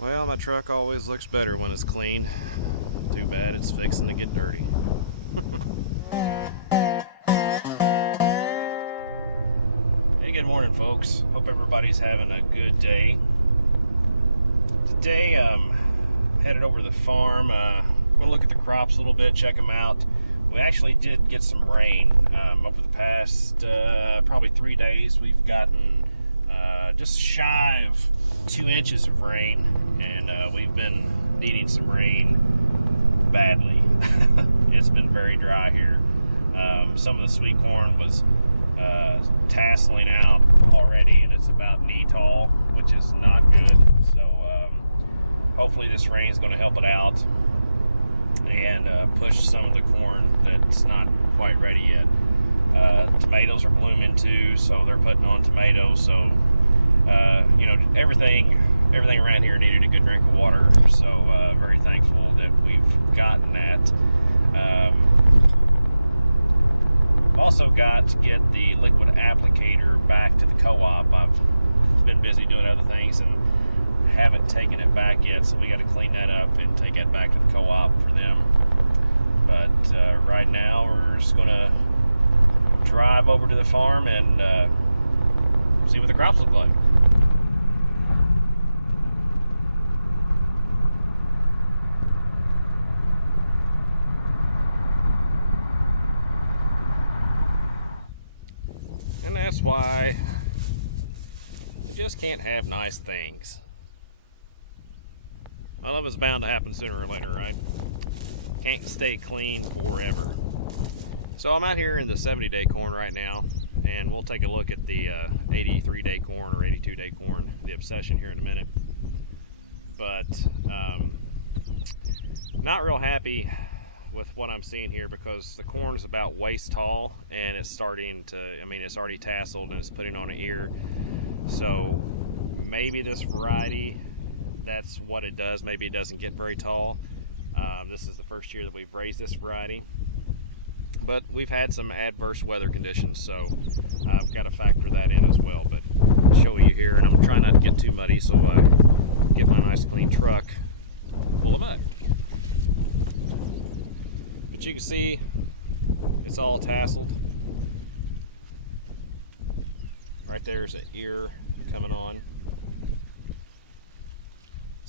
Well, my truck always looks better when it's clean. Too bad it's fixing to get dirty. Hey, good morning, folks. Hope everybody's having a good day. Today, I'm headed over to the farm. I'm going to look at the crops a little bit, check them out. We actually did get some rain over the past probably 3 days. We've gotten just shy of 2 inches of rain, and we've been needing some rain badly. It's been very dry here. Some of the sweet corn was tasseling out already, and it's about knee tall, which is not good. So hopefully this rain is going to help it out and push some of the corn that's not quite ready yet. Tomatoes are blooming too, so they're putting on tomatoes. So you know, everything around here needed a good drink of water. So very thankful that we've gotten that. Also got to get the liquid applicator back to the co-op. I've been busy doing other things and haven't taken it back yet, so we got to clean that up and take it back to the co-op for them. But right now we're just gonna drive over to the farm and see what the crops look like. And that's why you just can't have nice things. Well, it was bound to happen sooner or later, right? Can't stay clean forever. So I'm out here in the 70-day corn right now, and we'll take a look at the 83-day corn or 82-day corn, the Obsession, here in a minute. But not real happy with what I'm seeing here, because the corn is about waist tall, and it's starting to, it's already tasseled and it's putting on an ear. So maybe this variety, that's what it does. Maybe it doesn't get very tall. This is the first year that we've raised this variety, but we've had some adverse weather conditions, so I've got to factor that in as well. But I'll show you here, and I'm trying not to get too muddy, so get my nice clean truck full of mud. But you can see it's all tasseled. Right there's an ear coming on.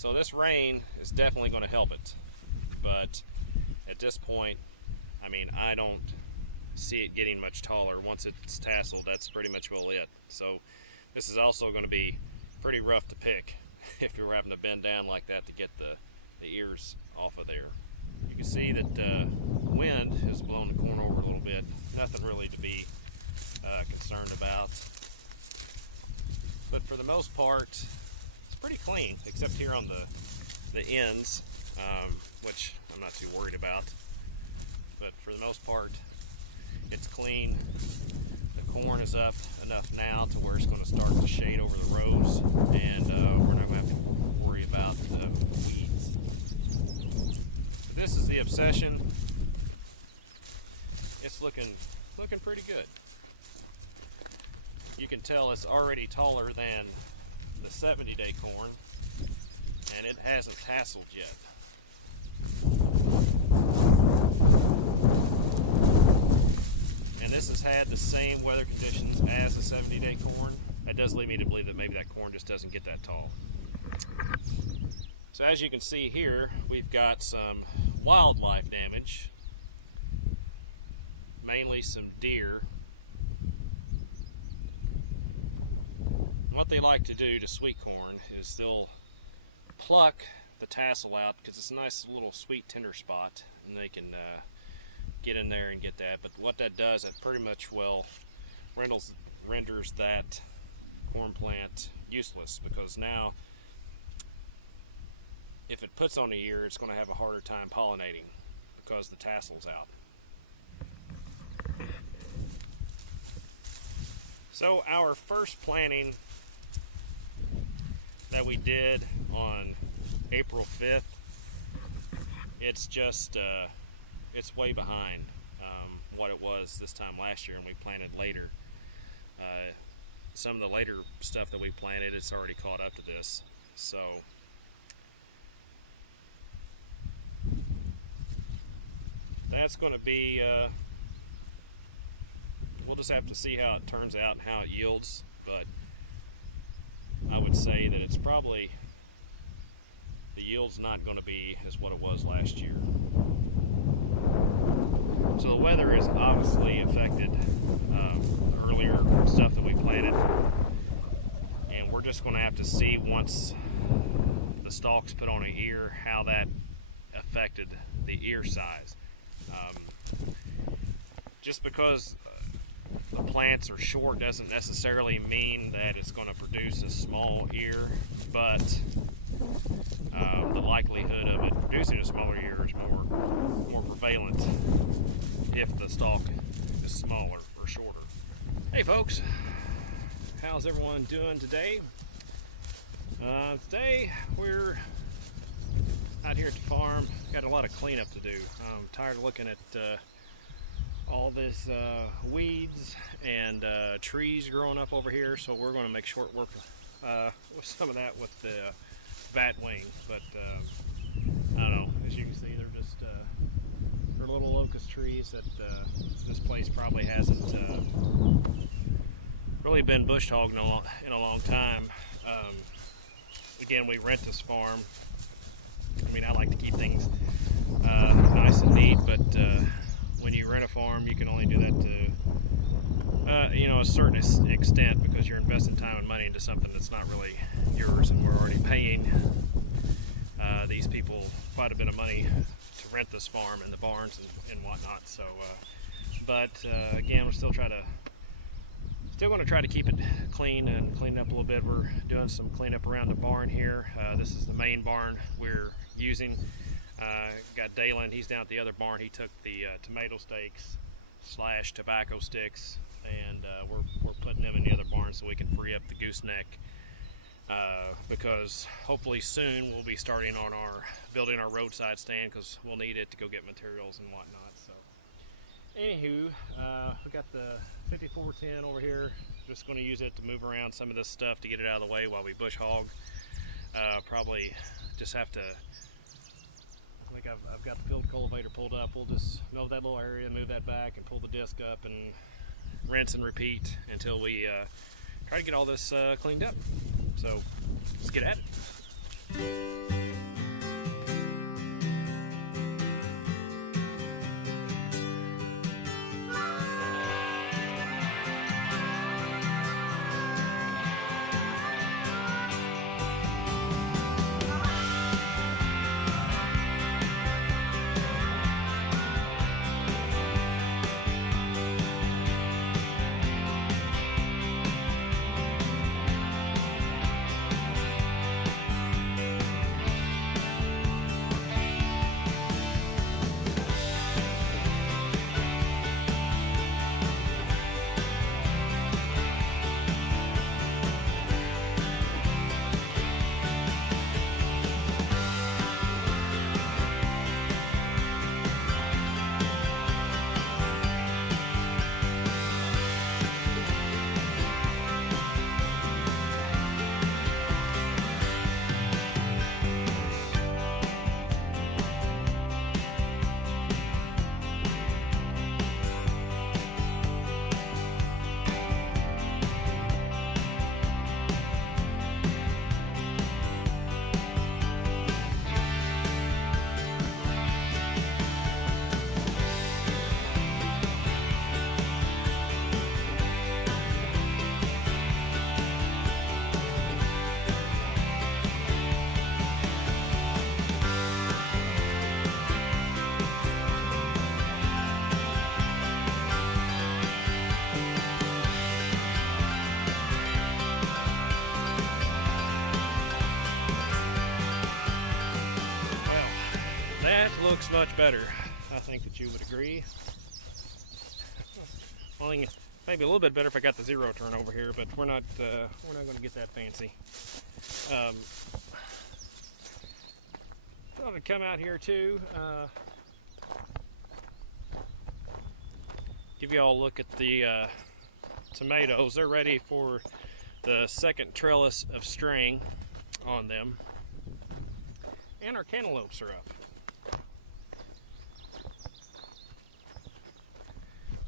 So this rain is definitely going to help it, but at this point, I don't see it getting much taller. Once it's tasseled, that's pretty much well it. So this is also going to be pretty rough to pick if you're having to bend down like that to get the ears off of there. You can see that the wind has blown the corn over a little bit. Nothing really to be concerned about. But for the most part, pretty clean, except here on the ends, which I'm not too worried about. But for the most part, it's clean. The corn is up enough now to where it's going to start to shade over the rows, and we're not going to have to worry about weeds. But this is the Obsession. It's looking pretty good. You can tell it's already taller than the 70-day corn, and it hasn't tasseled yet. And this has had the same weather conditions as the 70-day corn. That does lead me to believe that maybe that corn just doesn't get that tall. So as you can see here, we've got some wildlife damage, mainly some deer. What they like to do to sweet corn is they'll pluck the tassel out, because it's a nice little sweet tender spot, and they can get in there and get that. But what that does, that pretty much renders that corn plant useless, because now if it puts on the ear, it's going to have a harder time pollinating because the tassel's out. So our first planting that we did on April 5th, it's just it's way behind what it was this time last year, and we planted later. Some of the later stuff that we planted, it's already caught up to this. So that's going to be, we'll just have to see how it turns out and how it yields, but I would say that it's probably, the yield's not going to be as what it was last year. So the weather has obviously affected the earlier stuff that we planted, and we're just going to have to see once the stalks put on an ear how that affected the ear size. Just because the plants are short doesn't necessarily mean that it's going to produce a small ear, but the likelihood of it producing a smaller ear is more prevalent if the stalk is smaller or shorter. Hey folks, how's everyone doing today? Today we're out here at the farm. Got a lot of cleanup to do. I'm tired of looking at all this weeds and trees growing up over here, so we're going to make short work with some of that with the batwing. But I don't know, as you can see, they're just they're little locust trees that this place probably hasn't really been bush hogged in a long time. Again, we rent this farm. I mean, I like to keep things nice and neat, but when you rent a farm, you can only do that to you know, a certain extent, because you're investing time and money into something that's not really yours, and we're already paying these people quite a bit of money to rent this farm and the barns and whatnot. So, but again, we're still going to try to keep it clean and clean up a little bit. We're doing some cleanup around the barn here. This is the main barn we're using. Got Dalen, he's down at the other barn. He took the tomato stakes / tobacco sticks, and we're putting them in the other barn so we can free up the gooseneck, because hopefully soon we'll be starting on building our roadside stand, because we'll need it to go get materials and whatnot. So anywho, we got the 5410 over here. Just going to use it to move around some of this stuff to get it out of the way while we bush hog. Probably just have to, I think I've got the field cultivator pulled up. We'll just mow that little area, move that back, and pull the disc up and rinse and repeat until we try to get all this cleaned up. So let's get at it. That looks much better. I think that you would agree. Only maybe a little bit better if I got the zero turn over here, but we're not going to get that fancy. Thought I'd come out here too, give you all a look at the tomatoes. They're ready for the second trellis of string on them, and our cantaloupes are up.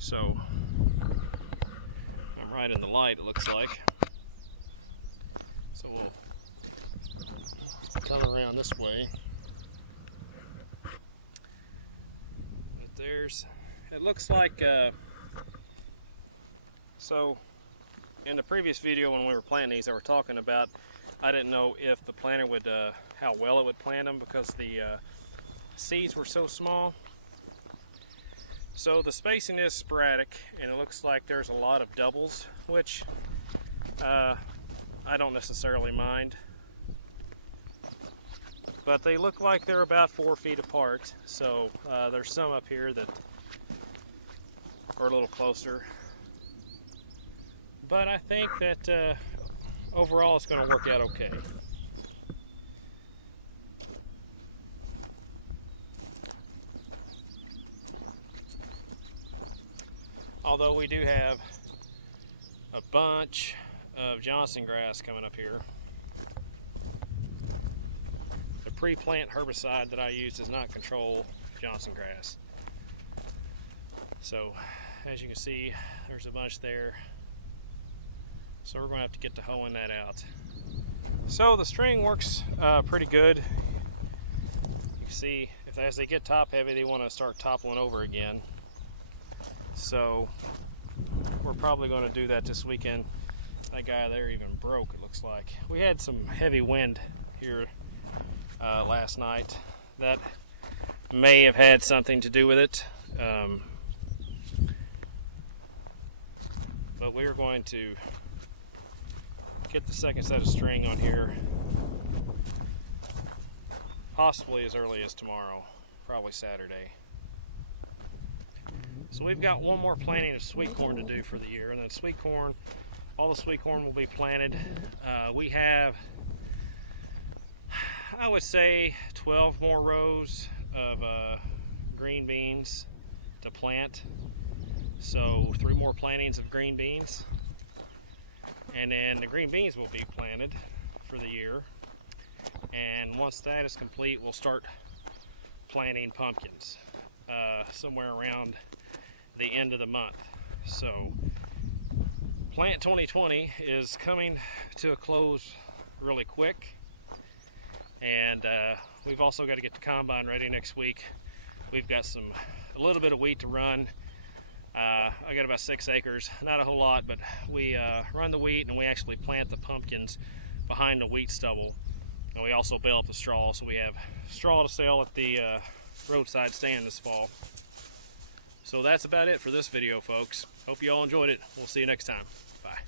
So I'm right in the light, it looks like. So we'll come around this way. But there's, it looks like, so in the previous video when we were planting these, I were talking about, I didn't know if the planter would, how well it would plant them because the seeds were so small. So the spacing is sporadic, and it looks like there's a lot of doubles, which I don't necessarily mind. But they look like they're about 4 feet apart, so there's some up here that are a little closer. But I think that overall it's going to work out okay. Although we do have a bunch of Johnson grass coming up here. The pre-plant herbicide that I use does not control Johnson grass. So as you can see, there's a bunch there. So we're going to have to get to hoeing that out. So the string works pretty good. You can see if as they get top heavy, they want to start toppling over again. So we're probably going to do that this weekend. That guy there even broke, it looks like. We had some heavy wind here last night. That may have had something to do with it. But we're going to get the second set of string on here possibly as early as tomorrow, probably Saturday. So we've got one more planting of sweet corn to do for the year, and then sweet corn, all the sweet corn will be planted. We have, I would say, 12 more rows of green beans to plant. So 3 more plantings of green beans, and then the green beans will be planted for the year. And once that is complete, we'll start planting pumpkins somewhere around the end of the month. So Plant 2020 is coming to a close really quick, and we've also got to get the combine ready next week. We've got a little bit of wheat to run. I got about 6 acres, not a whole lot, but we run the wheat and we actually plant the pumpkins behind the wheat stubble, and we also bale up the straw, so we have straw to sell at the roadside stand this fall. So that's about it for this video, folks. Hope you all enjoyed it. We'll see you next time. Bye.